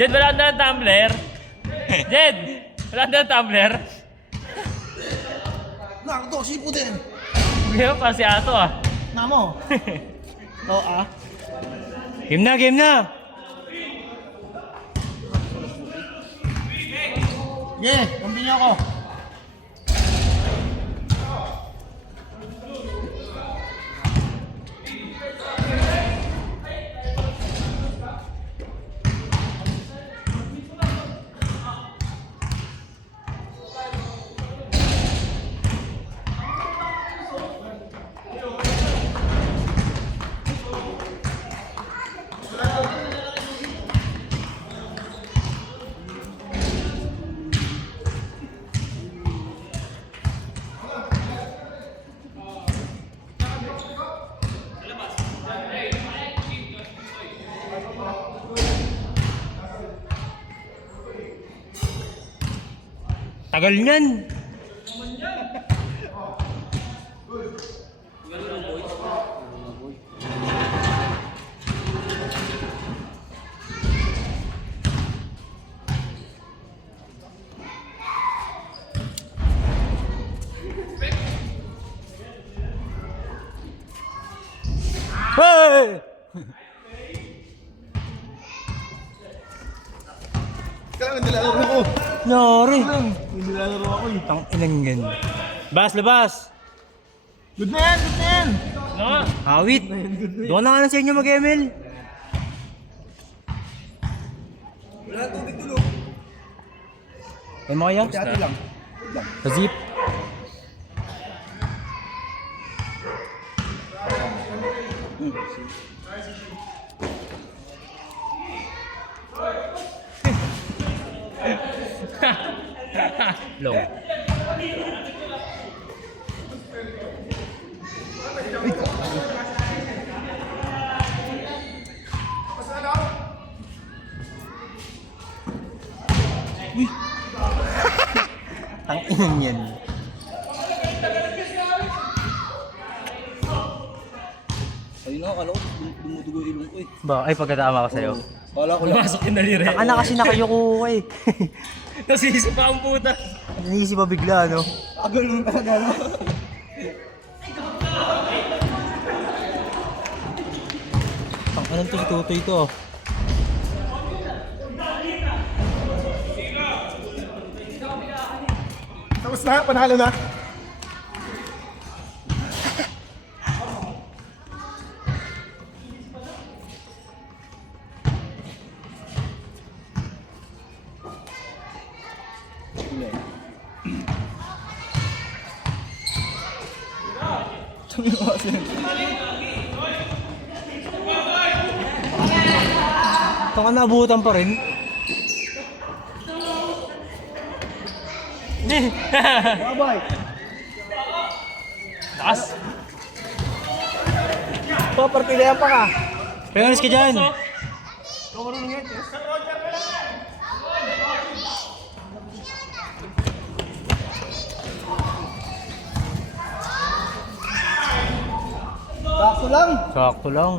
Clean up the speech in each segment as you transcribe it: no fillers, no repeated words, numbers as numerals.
Jed, wala na ng tumbler. Jed, wala na ng tumbler. Nakto, sipo din. Ngayon pa si Ato ah. Namo. Oo ah. Game na, game na! Yeah, kampi niyo ako. Tagal niyan! Hey! Kailangan nilalaro ko. Nari! Nilalaro ako eh. Tang inang yan. Labas, labas! Good man, good man. No? Awit! Doon na nga lang sa inyo mag-ML. Wala tubig tulog. Ay mo kaya? Dati lang. Sa zip. Long. Tang inang yan. Ayun ako, kala ko dumudugo ilong ko eh. Ba, ay pagkatama ko sa'yo. Kala ko lang. Pumasok yung daliri. Taka na kasi nakayuko ko eh. Tapos isip pa ang puta. Naisip pa bigla, no? Agal mo talaga no? Tang anong to si Tutoy to? Tapos na, panalo na. Tang naabutan pa rin. Babay. Taas. Papartidayan pa ka. Pengalis ka dyan. Sakto lang. Sakto lang.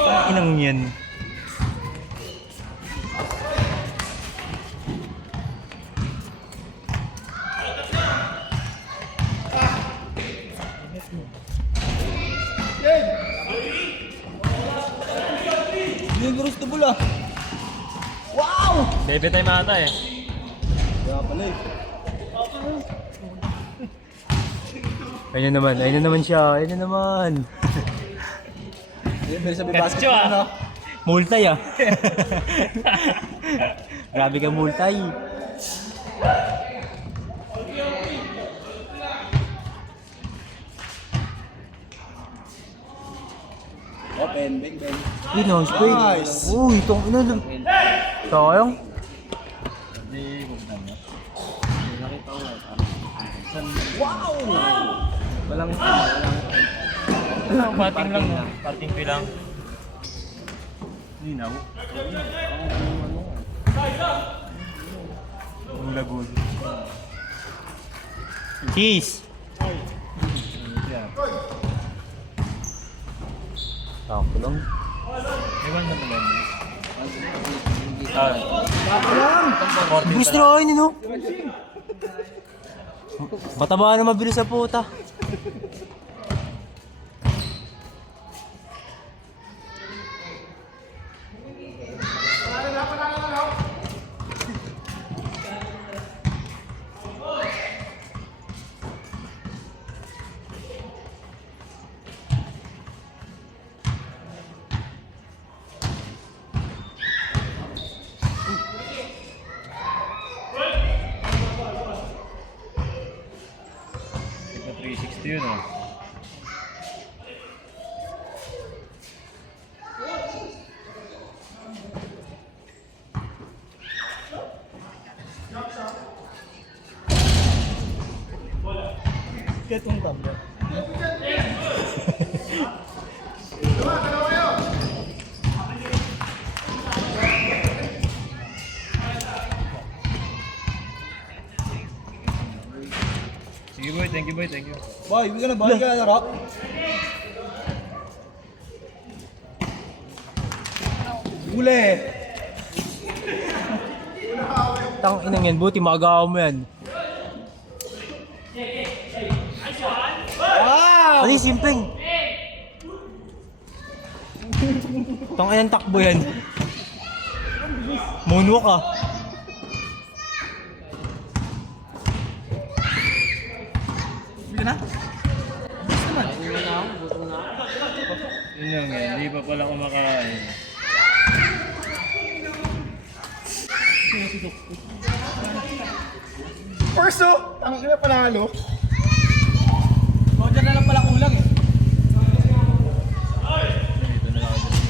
Tang inang yan. Hindi yung gusto bula. Wow! Baby time ata eh. Kaya pala eh. Ayun na naman siya. Ayun na naman. May sabi Gets basket you, ah. na. Multay ah. Grabe ka multay. Open, bang bang. Uy, nice play. Nice. Uy, itong ina lang. Sayang. Wow! Walang pating lang. No? Pating ko lang. Linaw. Ang lagoon. Cheese. Sakto lang. Ewan na naman. Bilis nila kayo, no? Mataba na mabilis sa puta. Ito 360 yun oh. Ketong tablet. Sige boy, thank you boy, thank you. Boy, hindi ka na ba? Hindi ka na rock? Huli! Tang inang yan, buti maagaw mo yan. Wow! Ano yung simpleng? Tang inang takbo yan. Moonwalk ah. Hindi ka na? Yun lang yan, hindi pa pala kumakain. Perso! Ang ina panalo. Roger na lang pala kulang eh. Ito na lang ako dyan.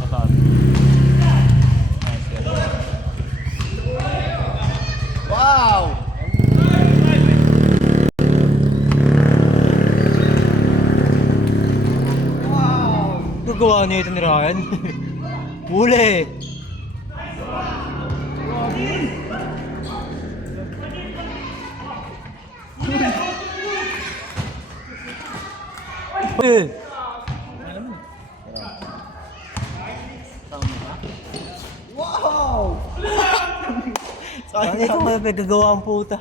Mataas. Nice, yan. Wow! Gagawa niya ito ni Ryan. Huli! Uy! Wow! Ano ito kaya gagawa ang puta?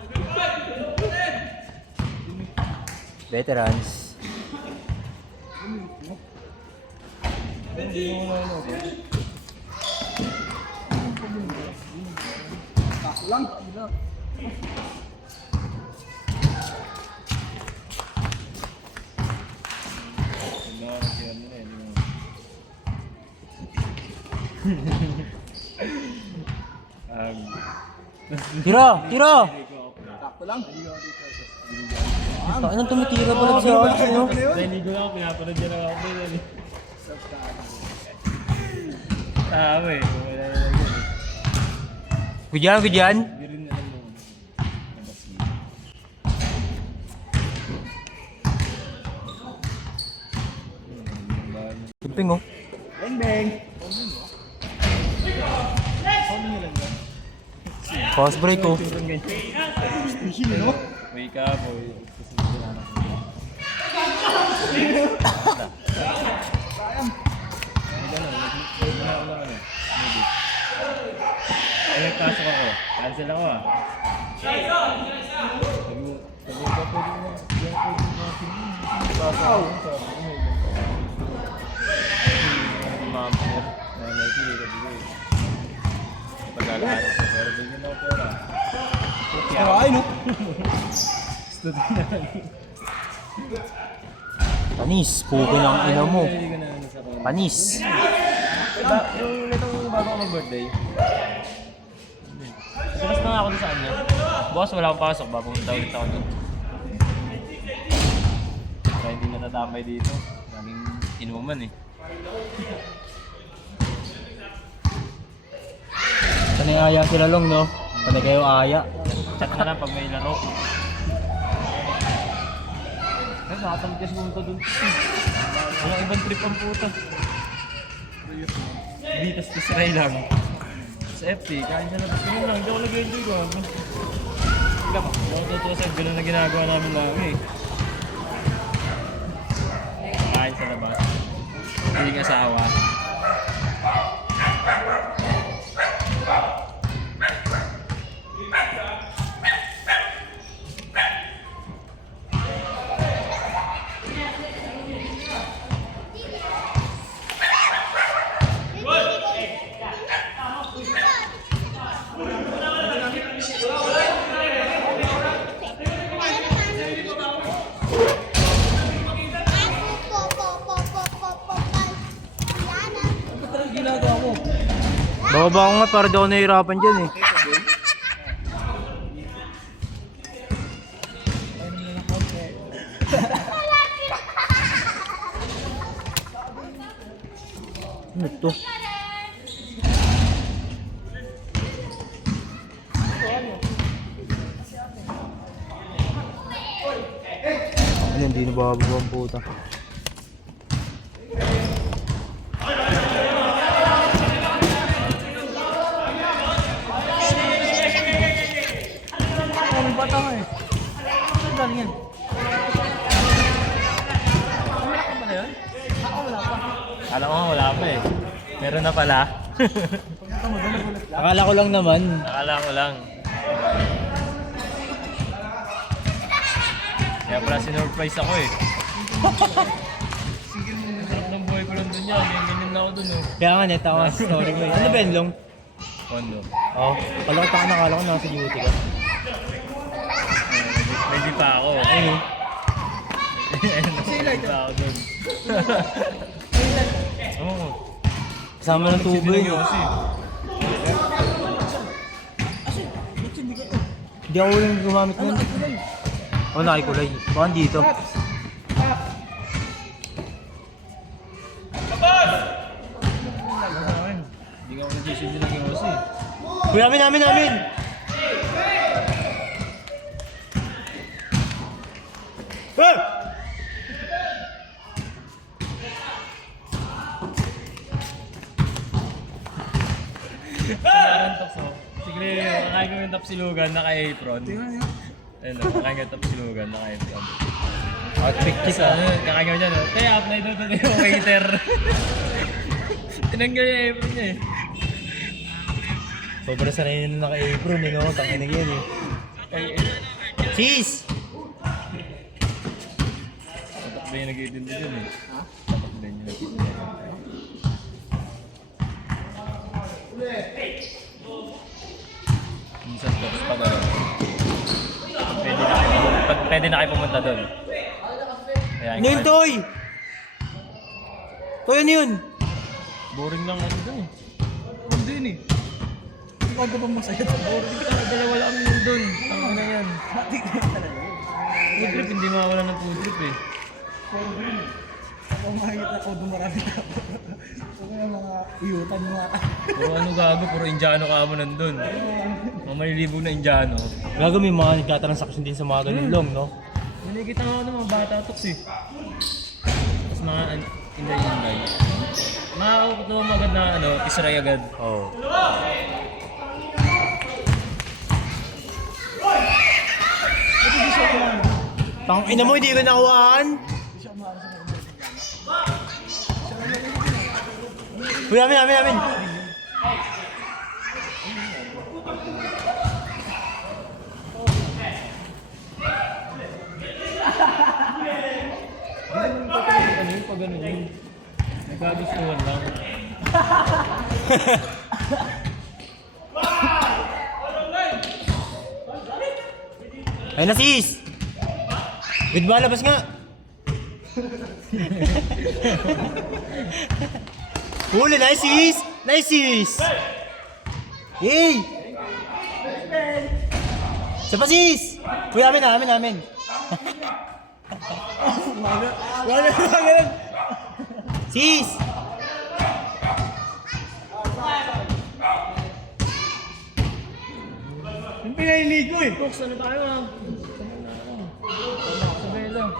Veterans. Lang. Tira! Tira! Sakto lang. Anong tumitira pala sa akin, no? Naligo lang ako, pinapanood niya lang ako. Tama eh, wala na lang yun. Gudyan, gudyan. Hindi rin alam mo. Simping, oh. Bang bang. Fast break, oh. Station, no? Wake up, boy. Ay, pasok ako. Cancel ako ah. Sabi ko, ba pwede mo? Pasok ako. Ma'am, nanay ko, sabi ko eh. Pag-alaan ako, pero bigyan ako pera. Pero ay, no? Student na lang. Panis, puko ng ina mo. Hindi ka na ano sa kanya. Panis. Yung itong bago ako mag-birthday. Tapos na nga ako doon sa kanya. Boss, wala akong pasok. Bapunta ulit ako doon. Kaya hindi na natamay dito. Naging inuman eh. Panay aya sila long, no? Panay kayo aya. Chat na lang pag may laro. Ay, nakatampias mo ito dun. Walang ibang trip ang puta. Bitas to try lang. Sa FT, kain siya na. Ganun lang, hindi ako nag-enjoy ko. Wala pa. Totoo sa'yo, ganun na ginagawa namin lagi eh. Kain sa labas. Hindi kasawa. Ginagawa mo. Bababa ko nga para di ako nahihirapan dyan eh. Ano to? Ano, hindi na bababa ang puta. Anong bata ka eh? Ang galing yan. Wala ka ba na yun? Ako wala pa. Alam ko wala pa eh. Meron na pala. Akala ko lang naman. Akala ko lang. Kaya pala sinurprise ako eh. Sarap ng buhay ko lang dun yan. Ganyan na ako dun eh. Kaya nga net ako sa story ko eh. Ano ba yun, Long? Kondo. Oo. Palakot ako, nakala ko nasa duty ka. Hindi pa ako. Ayun. Hindi pa ako dun. Oo. Kasama ng tubo yun. Kasi. Hindi ako uling gumamit nun. Oo, nakikulay. Baka dito. Hindi nga ako nag-issue din ng Yossi. Uy, amin! Hey! Parang tops oh. Sige, kakain ko yung tapsilugan naka-apron. Ayun o, kakain ko yung tapsilugan naka-apron. Outfit Kasi ano, kakain ko dyan oh. Kaya apply daw doon yung waiter. Tinanggal yung apron niya eh. Sobrang sanay na naka-apron eh, no? Tangin na yan eh. Cheese! Tatak ba yung nag-iitindi dyan eh? Ha? Tatak ba yung nag-iitindi dyan? Minsan tops pag ano. Pwede na kayo pumunta doon. Kaya Ano yun, Toy? Toy, ano yun? boring lang ano doon eh. Hindi yun eh. Hindi ko bang masaya sa board. Dalawa lang yun doon. Ang ano yan. Matik na talaga. Food trip, hindi mawala ng food trip eh. Ako makikita ko dumarami tao. Ito yung mga iyutan mga Puro ano gago, puro Indiano ka mo nandun. Mga malilibog na Indiano. Gago may mga nagkatransaction din sa mga ganun long, no? Nakikita nga ako ng mga bata toks eh. Tapos mga inday-inday. Makakakot naman agad na ano, tisray agad. Oo. Tang ina mo, hindi ko nakuhaan. Uy, amin. Ano yung pag ano yun? Nagkagustuhan lang. Ay na sis! Good ba, labas nga! Huli, nice sis! Nice sis! Hey! Sa pa sis! Uy, amin. Wala. Sis! Pinahiligo eh. Box, ano tayo ah? Sabay lang.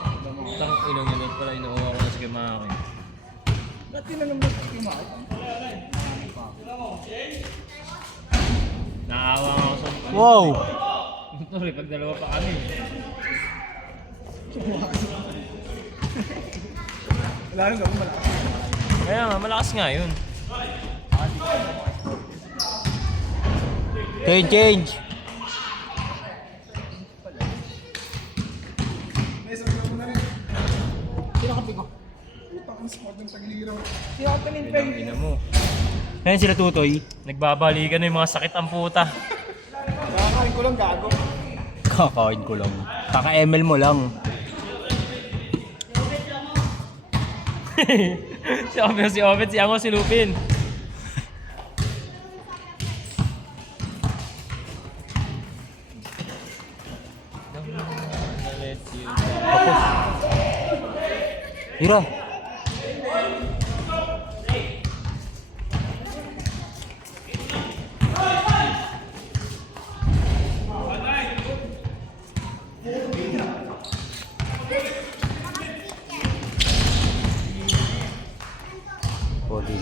Tang inong yun pala inuuha ko na sa Kimaki. Ba't tinanong mo sa Kimaki? Naawa nga ako sa Wow! Sorry, pag dalawa pa kami. Lalo na ako malakas. Kaya nga, malakas nga yun. Change! May sabi ko na rin. Kinakapi ko. Utang ang spot ng tagiliro. Kinakapi ng Yun peg. ang ina mo. Ayan sila Tutoy. Nagbabalikan na yung mga sakit ang puta. Nakakain ko lang gago. Kakain ko lang. Kaka-ML mo lang. Si Obet, si Ango, si Lupin. Tapos. Hira. Bodin.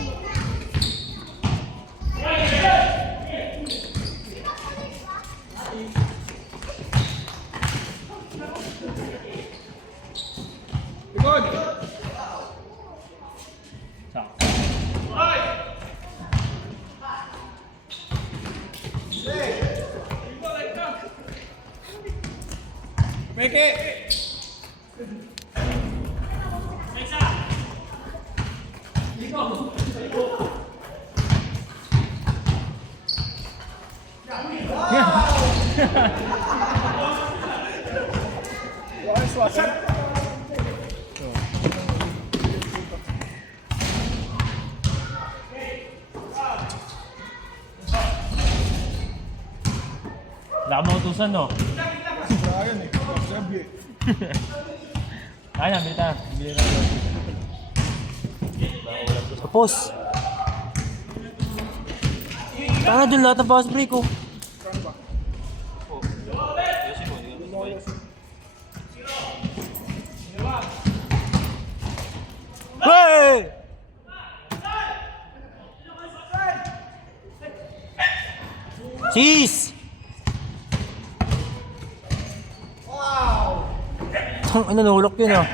Likod! Sakto. Peke! Swasat! Wala ka mautusan, no? Ayan eh. Sabi eh. Kaya na, bilita. Bilita. Tapos. Tanga dun lahat ng fast break oh. Hey! Cheese! Tang ina nahulok yun ah.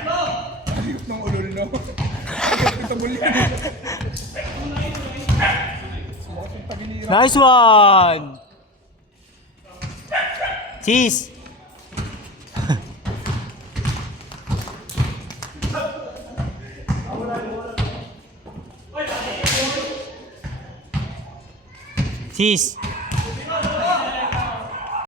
Ayos ng ulo no. Ito muli. Sumakot yung tagiliro. Nice one! Cheese! Cheese!